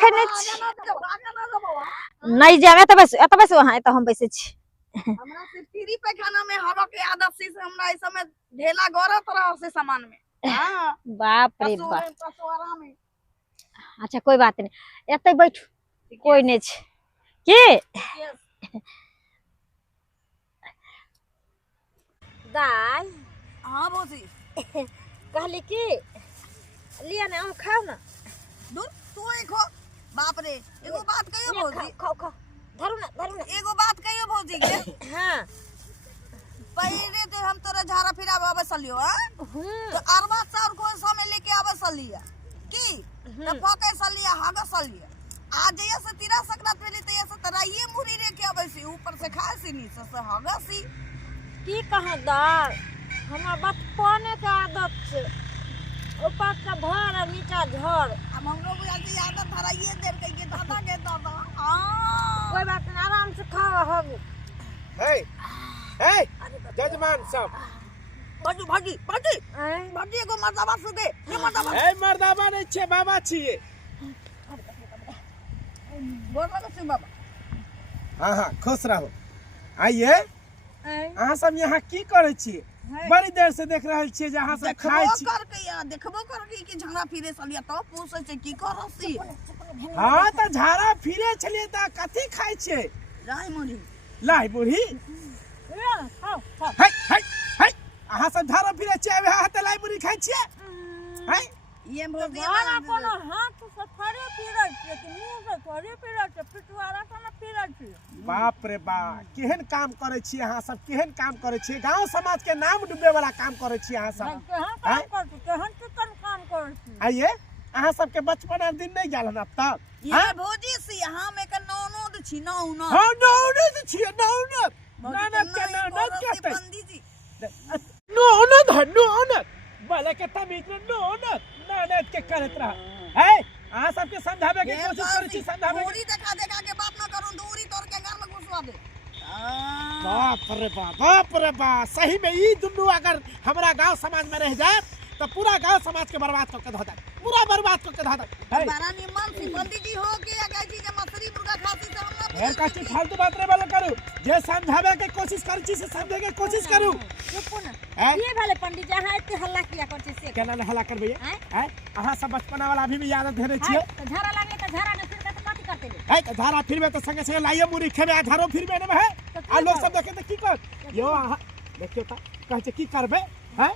देखे नहीं नहीं जावे तो बस वहां तो हम बैसे छी हमरा से फ्री पे खाना में हवा के आदत से हमरा इस समय ढेला गरत रह से सामान में हां बाप रे बाप अच्छा कोई बात नहीं एते बैठू कोई नहीं छै की दाई हां भौजी कहली की लिया ना हम खाओ ना दूर तू एक हो बाप रे एगो बात कहियो भौजी खाओ खाओ धरू ना एगो बात कहियो भौजी के हां पहले तो हम तोरा झारा फिरा आवे सलियो हां तो अरबा चाउर को समय लेके आवे सलिया की तो फके सलिया हागा सलिया आज ये से तीरा सकरात में तो ये से तरा ये मुरी लेके आवे सी ऊपर से खाए सी नीचे से हागा सी की कहे दार हमरा बचपने के आदत छै ऊपर से भर और नीचा झड़ हम लोग आज आदत धरा ये देर के दादा के दादा कोई बात नहीं आराम से खाओ हम हे हे जजमान सब भाजी भाजी भाजी भाजी को मर्दाबा सुगे ये मर्दाबा ए मर्दाबा नहीं छे बाबा छिए बोल रहा छै बाबा हां हां खुश रहो आइए अहाँ सब यहाँ की करे छिए बड़ी देर से देख रहल छिए जहां से खाय छी देखबो कर कि झंगरा फिरे सलिया तो पूछे छै की करसी हां त झारा फिरे छलिए त कथि खाय छिए लाही मुढ़ी हे हे हे अहाँ सब झारा फिरे छिए आबे हाथ लाई मुढ़ी खाय छिए हैं ये भौजी वाला कोनो हाथ से थरे फिरे छै कि मुंह से थरे फिरे छै पिटवारा कोना फिरे छै बाप रे बा केहन काम करे छी अहाँ सब केहन काम करे छी गांव समाज के नाम डूबे वाला काम करे छी अहाँ सब केहन काम करे छी आइए अहाँ सब के बचपन और दिन नहीं गेल अब तक ये भौजी सी हम एक नौनोद छी नौनोद हां नौनोद छी नौनोद नौनोद के नौनोद के पंडित जी नौनोद बोले के तमीज में नौनोद के करत रहा है अहाँ सब के समझावे के कोशिश करै छी समझावे दूरी देखा के बात ना करू दूरी तोड़ के घर में घुसवा दे बाप रे बा सही में ई दुन्नु अगर हमरा गांव समाज में रह जाए तो पूरा गांव समाज के बर्बाद करके धो दे पूरा बर्बाद करके धो दे बड़ा निमन सी पंडित जी हो के अगर जी के मछली मुर्गा खाती तो हम ना काची फालतू बात रे वाला करू जे समझावे के कोशिश करै छी से समझे के कोशिश करू चुप ना ये वाले पंडित जी अहाँ इतने हल्ला किया करते से केना न हल्ला करबे हैं अहाँ सब बचपना वाला अभी भी याद धरे छिए तो झारा लागे तो झारा ने फिर तो कथि करते ले है धारा फिरबे तो संगे संगे लाइए मुरी खेबे आ धारो फिरबे न है आ लोग सब देखे त की कर यो देखियो त कहै छै की करबे हैं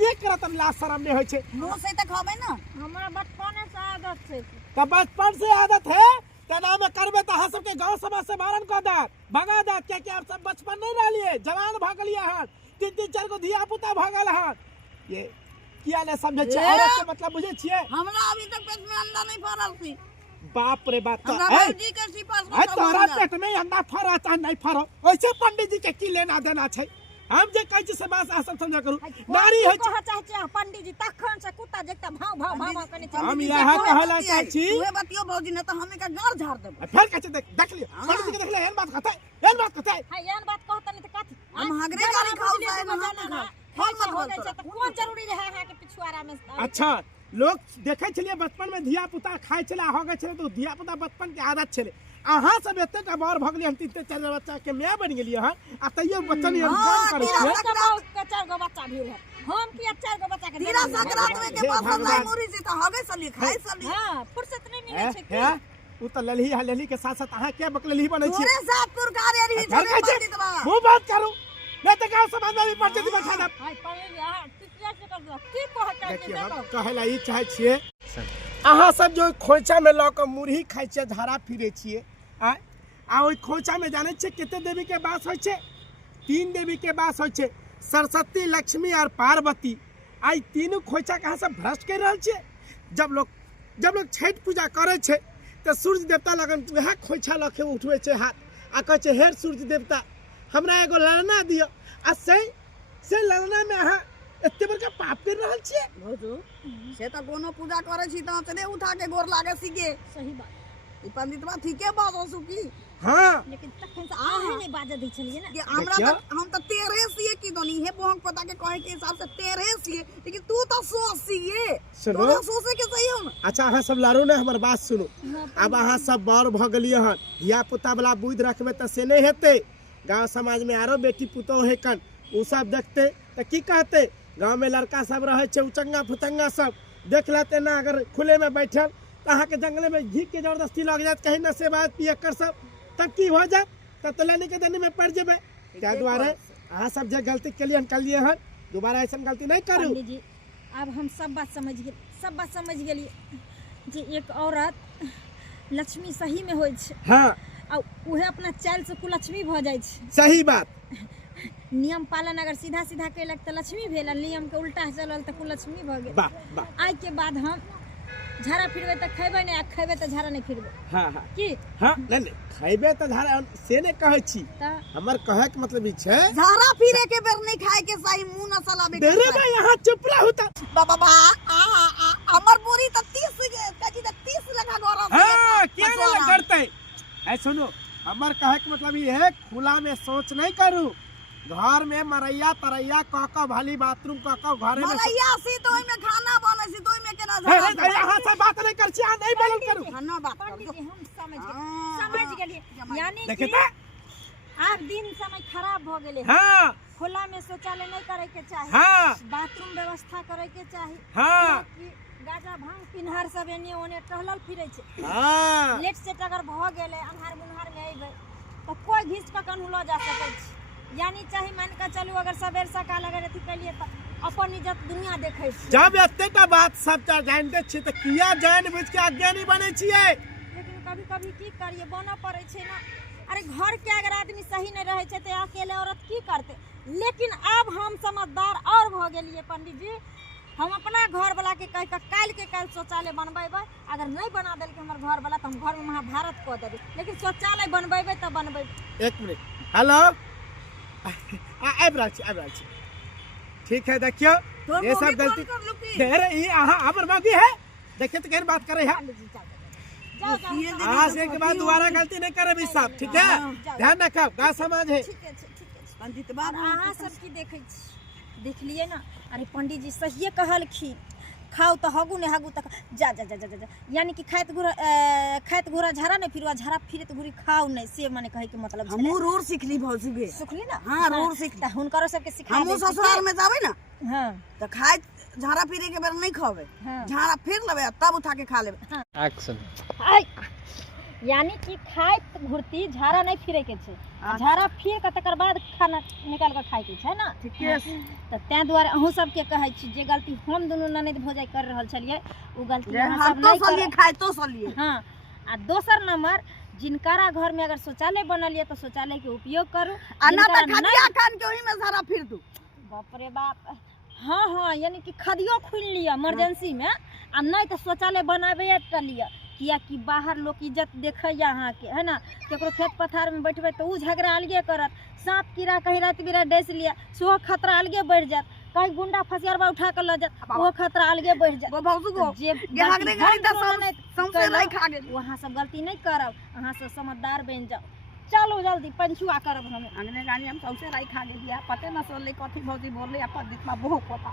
ये करत लाज शरम नहीं होय छै मुंह से त खाबे ना हमरा बचपन से आदत छै त बचपन से आदत है तना में करबे त अहाँ सब के गांव समाज से मारन क दात भगा दात के आप सब बचपन नहीं रहलिए जवान भागलिए हां 3-3 4 गो धिया पुता भागल हां ये किया ने समझे छै औरत के मतलब बुझे छिए हमरा अभी तक पेट में अंडा नहीं फरल छी बाप रे बाप जी के सिपास है तोरा पेट में अंडा फरा चाहे नहीं फरो ओइसे पंडित जी के की लेना देना छै हम जे कहै छी से बात अहाँ सब समझा करू नारी है कह चाहे पंडित जी तखन से कुत्ता देखता भाव कने छै हम यहां कहला चाहै छी तू बतियो भौजी न त हम का गार झाड़ देब फिर कहै छै देख लियो पंडित जी के देख ले एहन बात कहतै है एहन बात कहत नहीं त कथि हम हगरे गाड़ी खाऊ चाहे ना कौन जरूरी रहे है के पिछुआरा में अच्छा लोग देखे छलिए बचपन में धिया पुता खाय छले हो गए छले तो धिया पुता बचपन के आदत छले अहाँ सब एते का बार भगली हम 3-4 बच्चा के मैं बन गेलिए हां आ तइयो बच्चा नहीं हम काम करै छियै के 4 गो बच्चा भी है हम किया 4 गो बच्चा के तीरा सकरात में के पास नहीं मुरी से त हगे सली खाय सली हां फुर्सत नहीं मिले छै के उ त ललही के साथ साथ अहाँ के बकलही बनै छी पूरे सातपुर कार्य रही छै वो बात करू नहीं तो गांव समाज में भी पंडित बैठा दे हाय पहले यहाँ टिकिया से कर दो की कहता है कहला ई चाहे छिए अहाँ सब जो खोइछा में ल के मुरही खाइ छिए धारा फिरे छिए आ ओइ खोइछा में जाने छिए कते देवी के वास होय छै 3 देवी के वास होय छै सरस्वती लक्ष्मी और पार्वती आई तीनों खोइछा के अहाँ सब भ्रष्ट कर रहल छिए जब लोग छठ पूजा करे छै तो सूर्य देवता लगन वह खोइछा लखे उठवे छै हाथ आ कहे छै हे सूर्य देवता हमरा एगो ललना दियो आ से ललना में अहाँ एते बड़का पाप कर रहल छिए भौजू से त कोनो पूजा करे छी त चले उठा के गोर लागे सीगे सही बात ई पंडितवा ठीके बात हो सुकी हां लेकिन तखन से आ ही नहीं बाजे दै छलिए ना कि हमरा तो हम तो 13 सीए की दोनी है बोहंग पता के कहे के हिसाब से 13 सीए लेकिन तू तो 100 सीए सुनो। तोरा 100 से के सही हो ना। अच्छा अहाँ सब लारो ने हमर बात सुनो। अब अहाँ सब बड़ भ गेलिए हन, धिया पुता वाला बुद्धि रखबे त से नहीं हेते। गांव समाज में आरो बेटी पुतोह है कन, उ सब देखते त की कहते। गांव में लड़का सब रहे छे उचंगा फुचंगा सब देख लेते ना, अगर खुले में बैठल त अहाँ के जंगले में घी के जबरदस्ती लग जात, कहीं न से बात पिए कर सब, तब की हो जात, तब तो लेने के देने में पड़ जेबे। क्या द्वारे अहाँ सब जे गलती के लिए कर लिए हन, दोबारा ऐसा गलती नहीं करू। पंडित जी अब हम सब बात समझ गेलिए जे एक औरत लक्ष्मी सही में होइ छै। हाँ आ उहे अपना चाल से कुलक्ष्मी भ जाइ छै। सही बात। नियम पालन अगर सीधा सीधा कैलक त लक्ष्मी भेल, नियम के उल्टा चलल त कुलक्ष्मी भ गेल। वाह वाह। आइ के बाद हम झाड़ा फिरबे त खैबे नहीं, आ खैबे त झाड़ा नहीं फिरबे। हाँ हाँ की हाँ नहीं खैबे तो झाड़ा से नहीं कहै छी, त हमर कहे के मतलब ई छै झाड़ा फिरे के बेर नहीं खाए के सही, मुंह न चलावे के तेरे भाई यहाँ चुप रहू त। बाबा हमर पूरी त 30 कजी त 30 लगा गरम। हाँ क्या ना करते है। सुनो हमर कहे के मतलब ये है, खुला में सोच नहीं करू। घर में मरैया तरैया काका भाली बाथरूम काका घर में मरैया सी तो ओइ में खाना बनै सी, तो ओइ में केना झाड़ा यहाँ से बात नहीं कर छी, आ नहीं बोलल करू। खाना बात पंडित जी हम समझ हाँ। गेलिए यानी देखे कि त आब दिन समय खराब भ गेले। हाँ खुला में शौचालय नहीं करे के चाही, हाँ बाथरूम व्यवस्था करे के चाही। हाँ कि गाजा भांग पिन्हार सब एने ओने टहलल फिरे छै। हाँ लेट सेट अगर भ गेले अन्हार बुन्हार में अइबे तो कोई घीच के कन्हू ल जा सकै छै। यानी चाहे मान के चलू अगर सबेर सकाल अगर अथी कलिए त अपन इज्जत दुनिया देखे छै। जब एतेटा बात सब जानते छी त किया जान बुझ के अज्ञानी बने छिए। लेकिन कभी कभी की करिए बना पड़े छै ना। अरे घर के अगर आदमी सही नहीं रहे छै तो अकेले औरत की करते। लेकिन अब हम समझदार और भ गेलिए पंडित जी, हम अपना घर वाला के कह के काल के काल शौचालय बनबेबे। अगर नहीं बना देल के हमर घर वाला तो हम घर में महाभारत कह देबे, लेकिन शौचालय बनबेबे तो बनबेबे। एक मिनट हेलो आबि रहल छी ठीक है। देखियो ये सब गलती तेरे ई अहाँ हमर बाकी है, देखिए तो केहन बात करे है। जाओ जाओ आज से के बाद दोबारा गलती नहीं करे भी सब, ठीक है। ध्यान रखब गाँव समाज है। ठीक है ठीक है। पंडित और बाबू अहाँ सब की देखे छी देखलिए ना। अरे पंडित जी सहिए कहलखिन खाओ तो हगू ने हगू तक जा जा जा जा जा। यानी कि खाइत घोड़ा झाड़ा नहीं फिरवा, झाड़ा फिरे तो घुरी खाओ नहीं, से माने कहे के मतलब हमहू रोड सीखली भौजी बे। सुखली ना। हाँ, रोड सीख त हुनकरो सबके सिखा हमहू ससुराल में जाबे ना हां तो खाए झाड़ा फिरे के बेर नहीं खावे, हाँ। झाड़ा फिर लेबे तब उठा के खा लेबे। एक्शन। यानी कि खाइत घुरती झाड़ा नहीं फिरे के छै, झाड़ा फिर के तकर बाद खाना निकाल के खाए के छै ना। ठीक है। त तै दुआरे अहूँ सबके कहै छी जे गलती हम दुनू ननद भौजाई कर रहल छलिए उ गलती अहाँ सब नहीं सलिए खाए तो सलिए। हाँ। आ दोसर नंबर जिनकारा घर में अगर शौचालय बनल है तो शौचालय के उपयोग करू। आना जिनकारा तो खदिया खान के ओही में झाड़ा फिर दू। बाप रे बाप। हाँ हाँ यानी कि खदियो खुल लिया इमरजेंसी में, आ नहीं तो शौचालय बनाबे लिया। किया कि बाहर लोग इज्जत देखे यहाँ के है ना, केकरो खेत पथार में बैठबे तो उ झगड़ा अलगे करत। सांप कीड़ा कहीं रात बिरा डस लिया सेहो खतरा अलगे बढ़ जात। कहीं गुंडा फसियारबा उठा कर ल जात वो खतरा अलगे बढ़ जात। भौजी को जे गेहगरे गाड़ी त समसे नहीं खा गेल। वहाँ सब गलती नहीं करब, अहाँ सब समझदार बन जाओ। चलो जल्दी पंचुआ करब हमें। अंगने गाड़ी हम समसे नहीं खा गेल, पते न चलले कथी भौजी बोलले अपन दिखमा बहुत पता।